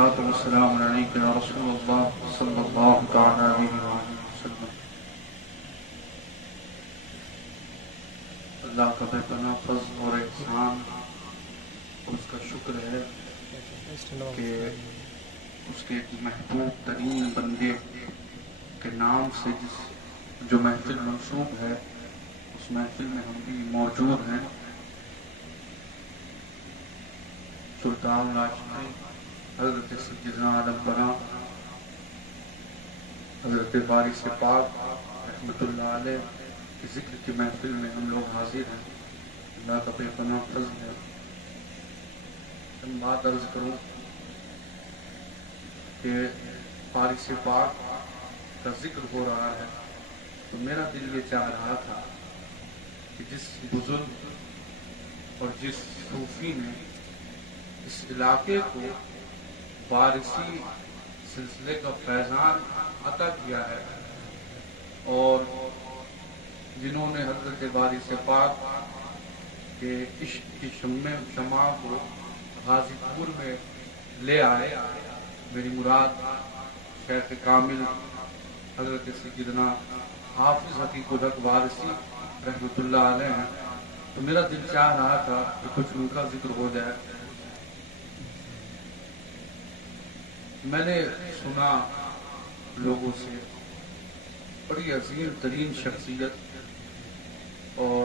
والصلاة والسلام علیک یا رسول اللہ صلی اللہ تعالی علیہ وسلم۔ اللہ کا بے پناہ فضل اور احسان، اس کا شکر ہے کہ اس کے ایک محبوب ترین بندے کے نام سے جو محفل منسوب ہے، اس محفل میں ہم بھی موجود ہیں۔ سلطان راجپوت حضرت سیدنا عالم بنا حضرت وارث پاک رحمۃ اللہ علیہ کے ذکر کی محفل میں ہم لوگ حاضر ہیں۔ اللہ کا بے پناہ فضل ہے۔ میں بات عرض کروں کہ وارث پاک کا ذکر ہو رہا ہے تو میرا دل یہ چاہ رہا تھا کہ جس بزرگ اور جس صوفی نے اس علاقے کو وارثی سلسلے کا فیضان عطا کیا ہے اور جنہوں نے حضرت وارث پاک کے عشق کی شمع کو غازی پور میں لے آئے، میری مراد شیخ کامل حضرت سیدنا حافظ حقیق الحق وارثی رحمۃ اللہ علیہ ہیں، تو میرا دل چاہ رہا تھا کہ کچھ ان کا ذکر ہو جائے۔ میں نے سنا لوگوں سے بڑی عظیم ترین شخصیت اور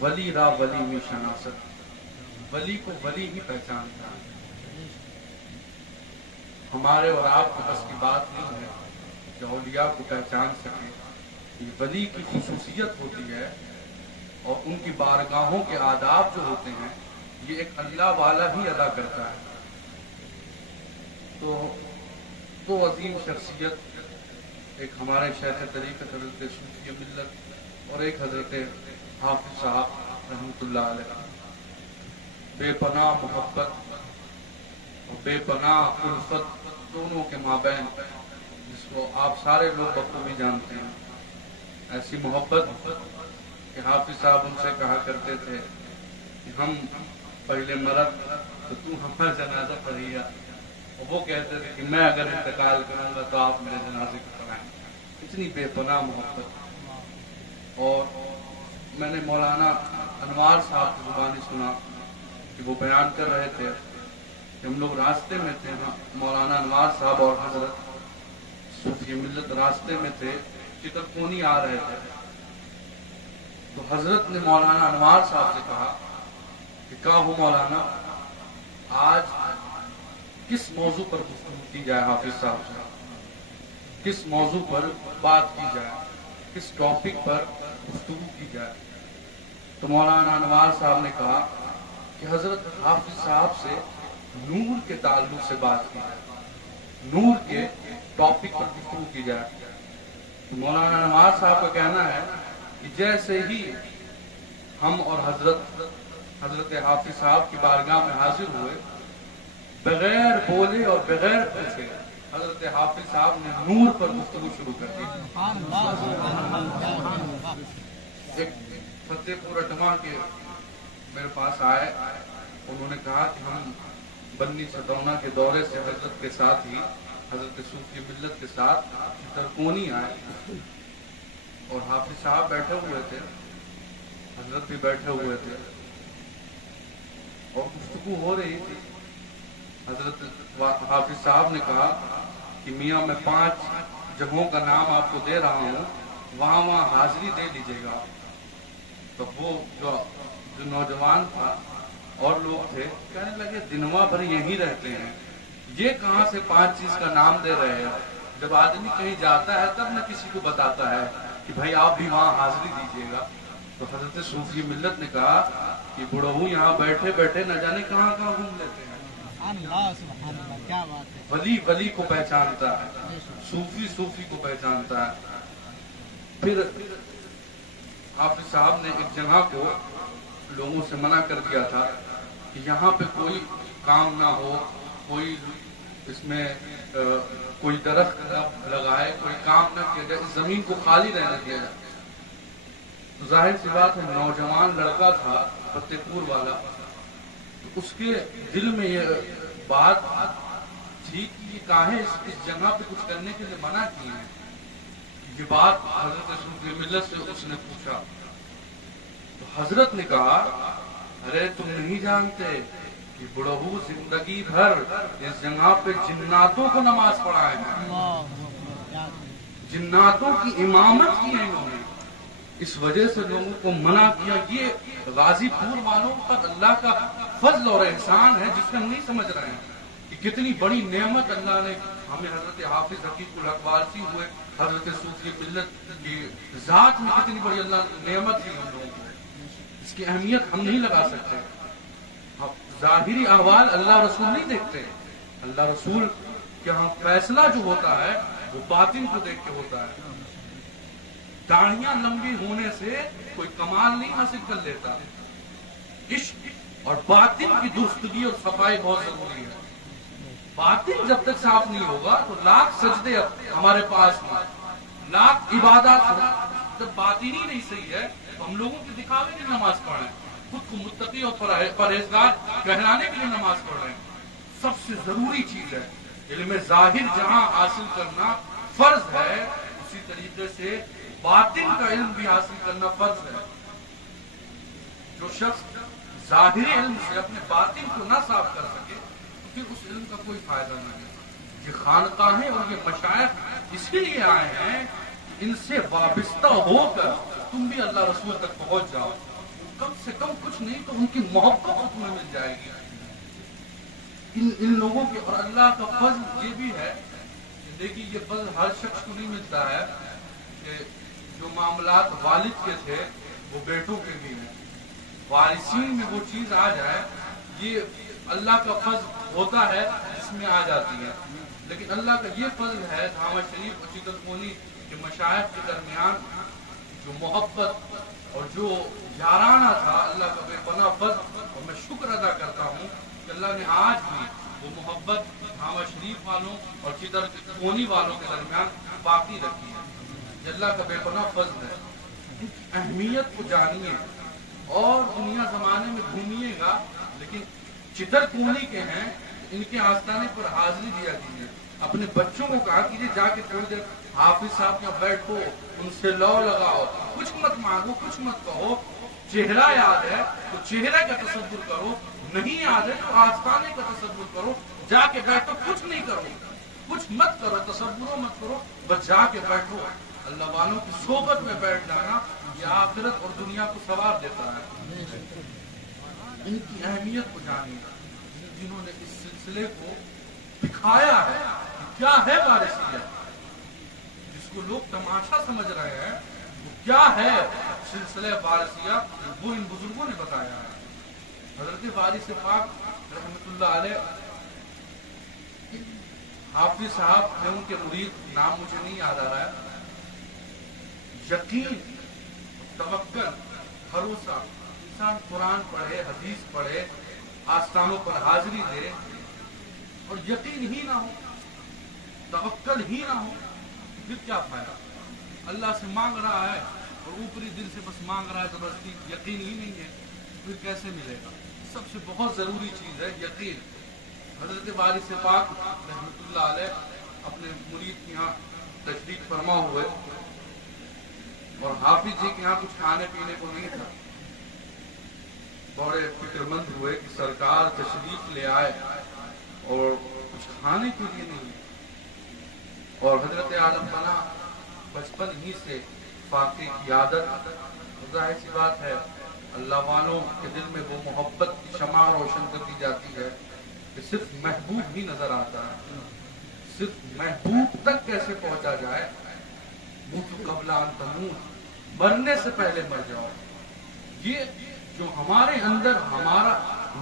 ولی را ولی میں شناست، ولی کو ولی ہی پہچانتا ہے۔ ہمارے اور آپ کو بس کی بات نہیں ہے کہ اولیاء کو پہچان سکے، یہ ولی کی خصوصیت ہوتی ہے اور ان کی بارگاہوں کے آداب جو ہوتے ہیں یہ ایک اللہ والا ہی ادا کرتا ہے۔ تو عظیم شخصیت ایک ہمارے شیخ طریقت حضرت صوفی ملت اور ایک حضرت حافظ صاحب رحمۃ اللہ علیہ، بے پناہ محبت اور بے پناہ الفت دونوں کے مابین، جس کو آپ سارے لوگ بخوبی جانتے ہیں، ایسی محبت کہ حافظ صاحب ان سے کہا کرتے تھے کہ ہم پہلے مرد تو تو ہمارا جنازہ پڑھیے، اور وہ کہتے تھے کہ میں اگر انتقال کروں گا تو آپ میرے جنازے کو پڑھائیں۔ اتنی بے پناہ محبت۔ اور میں نے مولانا انوار صاحب کی زبانی سنا کہ وہ بیان کر رہے تھے کہ ہم لوگ راستے میں تھے، مولانا انوار صاحب اور حضرت صوفی ملت راستے میں تھے، چترکونی آ رہے تھے، تو حضرت نے مولانا انوار صاحب سے کہا کہ کہا ہو مولانا، آج کس موضوع پر گفتگو کی جائے، حافظ صاحب سے کس موضوع پر بات کی جائے، کس ٹاپک پر گفتگو کی جائے؟ تو مولانا انوار صاحب نے کہا کہ حضرت حافظ صاحب سے نور کے تعلق سے بات کی جائے، نور کے ٹاپک پر گفتگو کی جائے۔ تو مولانا انوار صاحب کا کہنا ہے کہ جیسے ہی ہم اور حضرت حافظ صاحب کی بارگاہ میں حاضر ہوئے، بغیر بولے اور بغیر پوچھے حضرت حافظ صاحب نے نور پر گفتگو شروع کر دی۔ ایک فتح پور اٹما کے میرے پاس آئے، انہوں نے کہا کہ ہم بنی ستونا کے دورے سے حضرت کے ساتھ ہی حضرت صوفی ملت کے ساتھ چترکونی آئے اور حافظ صاحب بیٹھے ہوئے تھے، حضرت بھی بیٹھے ہوئے تھے اور گفتگو ہو رہی تھی۔ حضرت حافظ صاحب نے کہا کہ میاں میں 5 جگہوں کا نام آپ کو دے رہا ہوں، وہاں حاضری دے لیجیے گا۔ تو وہ جو نوجوان تھا اور لوگ تھے کہنے لگے دنوا بھر یہیں رہتے ہیں، یہ کہاں سے 5 چیز کا نام دے رہے ہیں؟ جب آدمی کہیں جاتا ہے تب نہ کسی کو بتاتا ہے کہ بھائی آپ بھی وہاں حاضری دیجیے گا۔ تو حضرت صوفی ملت نے کہا کہ بڑھو یہاں بیٹھے بیٹھے نہ جانے کہاں کہاں گھوم لیتے ہیں۔ کیا بات ہے۔ ولی ولی کو پہچانتا ہے، صوفی صوفی کو پہچانتا ہے۔ پھر حافظ صاحب نے ایک جگہ کو لوگوں سے منع کر دیا تھا کہ یہاں پہ کوئی کام نہ ہو، کوئی اس میں کوئی درخت نہ لگائے، کوئی کام نہ کیا جائے، اس زمین کو خالی رہنے دیا جائے۔ ظاہر سی بات ہے نوجوان لڑکا تھا فتح پور والا، تو اس کے دل میں یہ بات ٹھیک یہ کاہے اس جگہ پہ کچھ کرنے کے لیے منع کیے ہیں؟ یہ بات حضرت رسول ملت سے اس نے پوچھا تو حضرت نے کہا ارے تم نہیں جانتے کہ بڑہو زندگی بھر اس جگہ پہ جناتوں کو نماز پڑھائے ہیں، جناتوں کی امامت کی ہے انہوں نے، اس وجہ سے لوگوں کو منع کیا۔ یہ غازی پور والوں پر اللہ کا فضل اور احسان ہے جس میں ہم نہیں سمجھ رہے ہیں کہ کتنی بڑی نعمت اللہ نے ہمیں حضرت حافظ حقیق الحق وارثی ہوئے حضرت صوفی ملت کی ذات میں کتنی بڑی اللہ نے نعمت دی ہم لوگوں کو، اس کی اہمیت ہم نہیں لگا سکتے۔ ظاہری احوال اللہ رسول نہیں دیکھتے، اللہ رسول کے ہاں فیصلہ جو ہوتا ہے وہ باطن کو دیکھ کے ہوتا ہے۔ داڑھیاں لمبی ہونے سے کوئی کمال نہیں حاصل کر لیتا، عشق اور باطن کی درستگی اور صفائی بہت ضروری ہے۔ باطن جب تک صاف نہیں ہوگا تو لاکھ سجدے ہمارے پاس ہیں، لاکھ عبادات ہو، جب باطن ہی نہیں صحیح ہے تو ہم لوگوں کے دکھاوے کی نماز پڑھ رہے ہیں، خود کو متقی اور پرہیزگار کہلانے کے لیے نماز پڑھ رہے ہیں۔ سب سے ضروری چیز ہے علم ظاہر جہاں حاصل کرنا فرض ہے، اسی طریقے سے باطن کا علم بھی حاصل کرنا فرض ہے۔ جو شخص ظاہری علم سے اپنے باطن کو نہ صاف کر سکے تو پھر اس علم کا کوئی فائدہ نہیں ہے۔ یہ خانقاہیں اور یہ مشائخ اس کے لیے آئے ہیں کہ ان سے وابستہ ہو کر تم بھی اللہ رسول تک پہنچ جاؤ، کم سے کم کچھ نہیں تو ان کی محبت تمہیں مل جائے گی۔ ان لوگوں کے اور اللہ کا فضل یہ بھی ہے کہ دیکھیے یہ فضل ہر شخص کو نہیں ملتا ہے کہ جو معاملات والد کے تھے وہ بیٹوں کے بھی ہیں، وارثین میں وہ چیز آ جائے، یہ اللہ کا فضل ہوتا ہے جس میں آ جاتی ہے۔ لیکن اللہ کا یہ فضل ہے دھاما شریف اور چکلپونی کے مشائخ کے درمیان جو محبت اور جو یارانہ تھا، اللہ کا بے پناہ فضل، اور میں شکر ادا کرتا ہوں کہ اللہ نے آج بھی وہ محبت دھاما شریف والوں اور چکلپونی والوں کے درمیان باقی رکھی ہے۔ یہ اللہ کا بے پناہ فضل ہے۔ ان کی اہمیت کو جانیے اور دنیا زمانے میں گھومیے گا، لیکن چترکونی کے ہیں ان کے آستانے پر حاضری دیا کیجیے، اپنے بچوں کو کہا کیجیے جا کے تھوڑی دیر حافظ صاحب کے بیٹھو، ان سے لو لگاؤ، کچھ مت مانگو، کچھ مت کہو، چہرہ یاد ہے تو چہرے کا تصور کرو، نہیں یاد ہے تو آستانے کا تصور کرو، جا کے بیٹھو، کچھ نہیں کرو، کچھ مت کرو، تصور مت کرو، بس جا کے بیٹھو۔ اللہ والوں کی صحبت میں بیٹھ جانا یہ آخرت اور دنیا کو ثواب دیتا ہے۔ ان کی اہمیت کو جانیے، جنہوں نے اس سلسلے کو دکھایا ہے کیا ہے وارثیت، جس کو لوگ تماشا سمجھ رہے ہیں وہ کیا ہے سلسلہ وارثیت، وہ ان بزرگوں نے بتایا ہے۔ حضرت وارث پاک رحمت اللہ علیہ حافظ صاحب میں ان کے مرید، نام مجھے نہیں یاد آ رہا ہے، یقین، توکل، بھروسہ، انسان قرآن پڑھے، حدیث پڑھے، آستانوں پر حاضری دے اور یقین ہی نہ ہو، توکل ہی نہ ہو، پھر کیا فائدہ؟ اللہ سے مانگ رہا ہے اور اوپری دل سے بس مانگ رہا ہے، زبردستی یقین ہی نہیں ہے، پھر کیسے ملے گا؟ سب سے بہت ضروری چیز ہے یقین۔ حضرت وارث پاک رحمت اللہ علیہ اپنے مرید کے یہاں تشریف فرما ہوئے اور حافظ جی کے یہاں کچھ کھانے پینے کو نہیں تھا، بڑے فکر مند ہوئے کہ سرکار تشریف لے آئے اور کچھ کھانے کے لیے نہیں، اور حضرت عالم پناہ بچپن ہی سے فاقے کی عادت، ظاہر سی بات ہے اللہ والوں کے دل میں وہ محبت کی شمع روشن کر دی جاتی ہے کہ صرف محبوب ہی نظر آتا ہے، صرف محبوب تک کیسے پہنچا جائے، موت قبل ان تموت، مرنے سے پہلے مر جاؤ۔ یہ جو ہمارے اندر ہمارا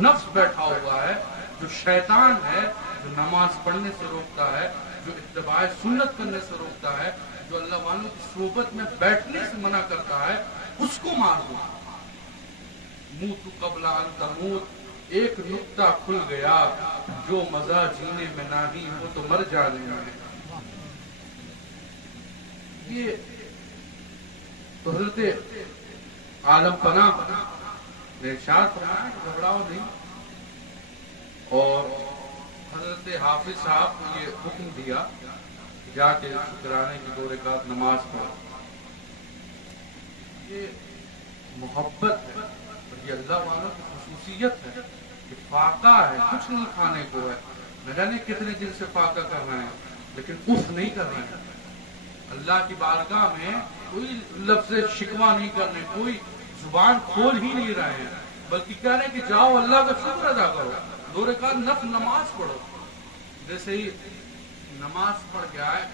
نفس بیٹھا ہوا ہے، جو شیطان ہے، جو نماز پڑھنے سے روکتا ہے، جو اتباع سنت کرنے سے روکتا ہے، جو اللہ والوں کی صحبت میں بیٹھنے سے منع کرتا ہے، اس کو مار دو۔ موت قبل ان تموت، ایک نقطہ کھل گیا، جو مزہ جینے میں نہیں ہو تو مر جانے میں۔ یہ تو حضرت عالم پناہ نے ارشاد فرمایا کہ گھبراؤ نہیں، اور حضرت حضرت حافظ صاحب کو یہ حکم دیا جا کے شکرانے کی 2 رکعت نماز پڑھو. یہ محبت ہے اور یہ اللہ والوں کی خصوصیت ہے کہ فاقہ ہے, کچھ نہیں کھانے کو ہے, نہ جانے کتنے دن سے فاقہ کر رہے ہیں لیکن اف نہیں کر رہے ہیں. اللہ کی بارگاہ میں کوئی لفظ شکوہ نہیں کر رہے, کوئی زبان کھول ہی نہیں رہے ہیں, بلکہ کہہ رہے ہیں کہ جاؤ اللہ کا شکر ادا کرو, 2 رکعت نفل نماز پڑھو. جیسے ہی نماز پڑھ گیا ہے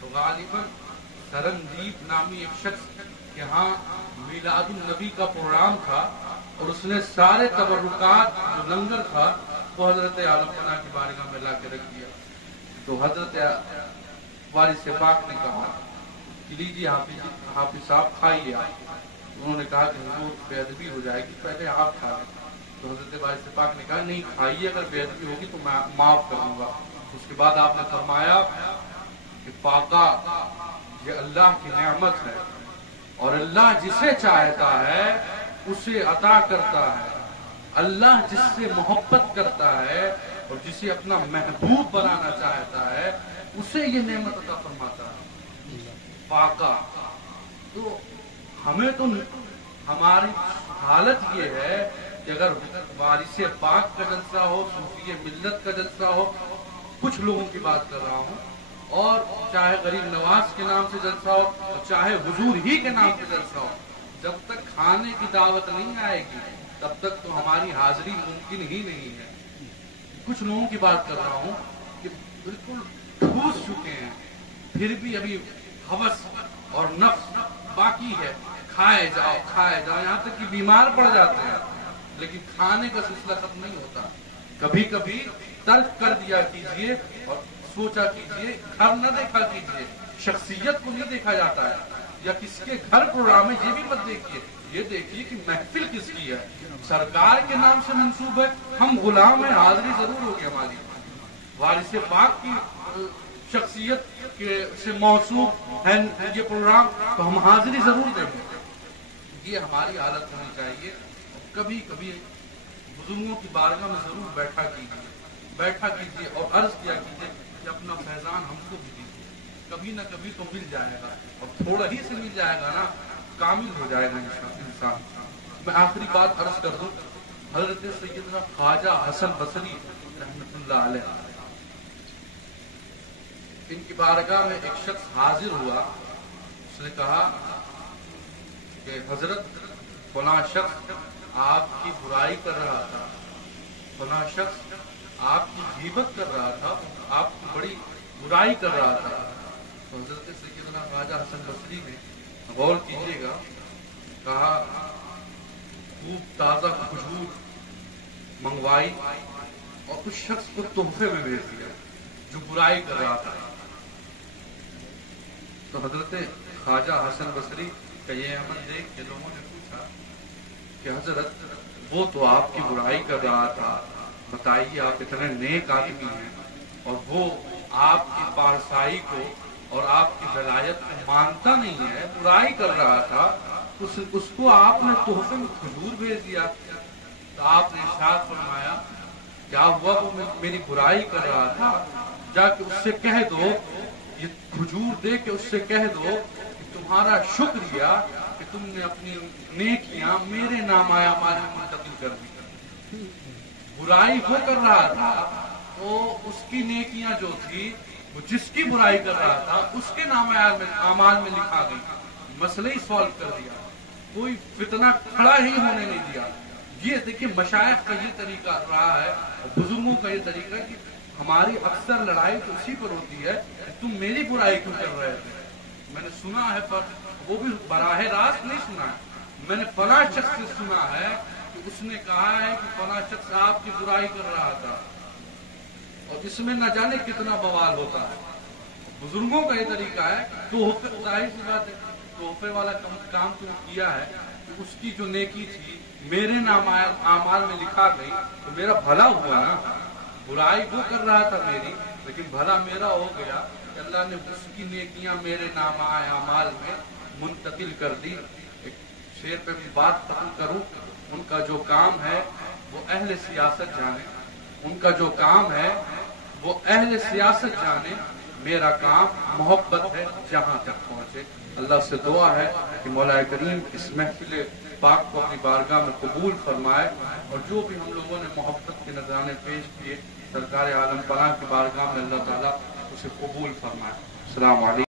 تو غالباً سرنجیت نامی ایک شخص کہ ہاں میلاد النبی کا پروگرام تھا اور اس نے سارے تبرکات جو لنگر تھا وہ حضرت عالم پناہ کی بارگاہ میں لا کے رکھ دیا. تو حضرت وارث پاک نے کہا کہ لیجیے حافظ صاحب کھائیے آپ. انہوں نے کہا کہ حضور بے ادبی ہو جائے گی, پہلے آپ کھا لیں. تو حضرت وارث پاک نے کہا نہیں کھائیے, اگر بے ادبی ہوگی تو میں معاف کروں گا. اس کے بعد آپ نے فرمایا کہ فاقہ یہ اللہ کی نعمت ہے اور اللہ جسے چاہتا ہے اسے عطا کرتا ہے. اللہ جس سے محبت کرتا ہے اور جسے اپنا محبوب بنانا چاہتا ہے اسے یہ نعمت عطا فرماتا ہے فاقہ. تو ہمیں تو ہماری حالت یہ ہے کہ اگر وارث پاک کا جلسہ ہو, صوفی ملت کا جلسہ ہو, کچھ لوگوں کی بات کر رہا ہوں, اور چاہے غریب نواز کے نام سے جلسہ ہو اور چاہے حضور ہی کے نام سے جلسہ ہو, جب تک کھانے کی دعوت نہیں آئے گی تب تک تو ہماری حاضری ممکن ہی نہیں ہے. کچھ لوگوں کی بات کر رہا ہوں کہ بالکل ٹھوس چکے ہیں پھر بھی ابھی ہوس اور نفس باقی ہے, کھائے جاؤ یہاں تک کہ بیمار پڑ جاتے ہیں, لیکن کھانے کا سلسلہ ختم نہیں ہوتا. کبھی کبھی ترک کر دیا کیجئے اور سوچا کیجئے, گھر نہ دیکھا کیجئے, شخصیت کو نہیں دیکھا جاتا ہے, یا کس کے گھر پروگرام ہے یہ بھی مت دیکھیے, یہ دیکھیے کہ محفل کس کی ہے. سرکار کے نام سے منسوب ہے, ہم غلام ہیں, حاضری ضرور ہوگی ہماری. وارث پاک کی شخصیت سے موصوف ہے یہ پروگرام تو ہم حاضری ضرور دیں گے. یہ ہماری حالت ہونی چاہیے. کبھی کبھی بزرگوں کی بارگاہ میں ضرور بیٹھا کیجیے اور عرض کیا کیجیے کہ اپنا فیضان ہم کو بھی دیجیے, کبھی نہ کبھی تو مل جائے گا, اور تھوڑا ہی سے مل جائے گا نا, کامل ہو جائے گا انسان. میں آخری بات عرض کر دوں, حضرت سیدنا خواجہ حسن بصری رحمۃ اللہ علیہ, ان کی بارگاہ میں ایک شخص حاضر ہوا. اس نے کہا کہ حضرت فلاں شخص آپ کی برائی کر رہا تھا, فلاں شخص آپ کی غیبت کر رہا تھا, آپ کی بڑی برائی کر رہا تھا. تو حضرت سیدنا خواجہ حسن بصری نے, غور کیجیے گا, کہا خوب تازہ کھجور منگوائی اور اس شخص کو تحفے میں بھیج دیا جو برائی کر رہا تھا. تو حضرت خواجہ حسن بصری کا یہ عمل دیکھ کے لوگوں نے پوچھا کہ حضرت وہ تو آپ کی برائی کر رہا تھا, بتائیے آپ اتنے نیک آدمی ہیں اور وہ آپ کی پارسائی کو اور آپ کی ولایت کو مانتا نہیں ہے, برائی کر رہا تھا, اس کو آپ نے تحفے میں کھجور بھیج دیا. تو آپ نے ارشاد فرمایا کیا ہوا, وہ میری برائی کر رہا تھا, جا کے اس سے کہہ دو, یہ کھجور دے کے اس سے کہہ دو کہ تمہارا شکریہ کہ تم نے اپنی نیکیاں میرے نام اعمال میں منتقل کر دی. برائی وہ کر رہا تھا تو اس کی نیکیاں جو تھی وہ جس کی برائی کر رہا تھا اس کے نام اعمال میں لکھا گئی, مسئلہ ہی سالو کر دیا, کوئی فتنہ کھڑا ہی ہونے نہیں دیا. یہ دیکھیے مشائخ کا یہ طریقہ رہا ہے اور بزرگوں کا یہ طریقہ ہے کہ ہماری اکثر لڑائی تو اسی پر ہوتی ہے کہ تم میری برائی کیوں کر رہے تھے. میں نے سنا ہے پر وہ بھی براہ راست نہیں سنا ہے, میں نے فلاں شخص سے سنا ہے کہ اس نے کہا ہے کہ فلاں شخص آپ کی برائی کر رہا تھا, اور اس میں نہ جانے کتنا بوال ہوتا ہے. بزرگوں کا یہ طریقہ ہے تو ظاہر سی بات ہے تحفے والا کام تم کیا ہے کہ اس کی جو نیکی تھی میرے نام اعمال میں لکھا گئی تو میرا بھلا ہوا نا. برائی وہ کر رہا تھا میری, لیکن بھلا میرا ہو گیا کہ اللہ نے اس کی نیکیاں میرے نام اعمال میں منتقل کر دی. ایک شعر پہ بھی بات ختم کروں, ان کا جو کام ہے وہ اہل سیاست جانے, ان کا جو کام ہے وہ اہل سیاست جانے میرا کام محبت ہے جہاں تک پہنچے۔ اللہ سے دعا ہے کہ مولا کریم اس محفل پاک کو اپنی بارگاہ میں قبول فرمائے، اور جو بھی ہم لوگوں نے محبت کے نذرانے پیش کیے سرکار عالم پناہ کی بارگاہ میں اللہ تعالیٰ اسے قبول فرمائے۔ السلام علیکم۔